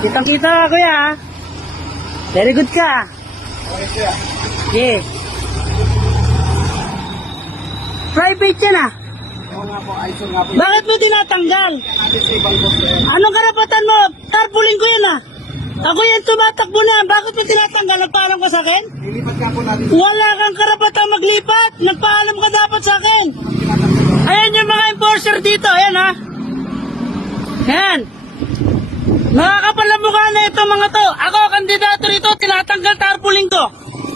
Kitang-kita ka, kuya. Very good ka. Okay, kuya. Okay. Private yan ah. Oo nga po, ISO nga po. Bakit mo tinatanggal? Natin sa ibang boss eh. Anong karapatan mo? Tarpulin ko yan ah. Ako yan tumatakbo na. Bakit mo tinatanggal? Nagpaalam ka sa akin? Lilipat nga po natin. Wala kang karapatan maglipat. Nagpaalam ka dapat sa akin. Ayan yung mga enforcer dito. Ayan ha. Ayan. Nakakapal na mukha na ito mga to. Ako, kandidato rito, tinatanggal tarpaulin ko.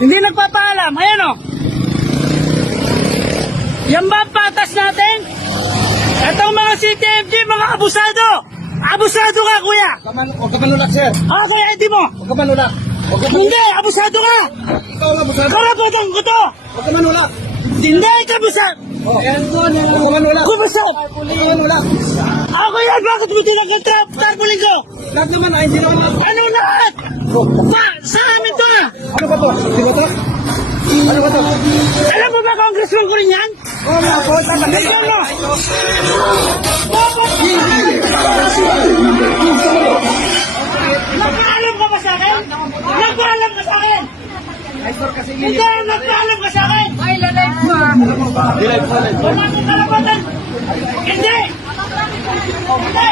Hindi nagpapaalam. Ayan o. Yan ba ang patas natin? Itong mga CTFG, mga abusado. Abusado ka, kuya. Huwag ka manulak, sir. Ah, kuya, hindi mo. Huwag ka manulak. Huwag ka manulak. Hindi, abusado ka. Ikaw ang abusado. Karapatan ko to. Huwag ka manulak. Hindi, kabusado. Oh. Huwag ka manulak. Kubusado. Huwag ka manulak. Ako yan, bakit mo tinanggal tarpaulin ko? Lahat naman, ay hindi naman. Ano lahat? Oh. Pa, sa amin to ah. Ano ba to? Di ba to? Ano ba to? Alam mo ba congressman ko rin yan? Oo nga po, tatanggalin Ikaw mo. Nagpaalam ka ba sa akin? Nagpaalam ka sa akin? ISO kasi Hindi, nagpaalam ka sa akin. Ay, lalay mo. Dilay po. Wala kang karapatan. Hindi. Hindi.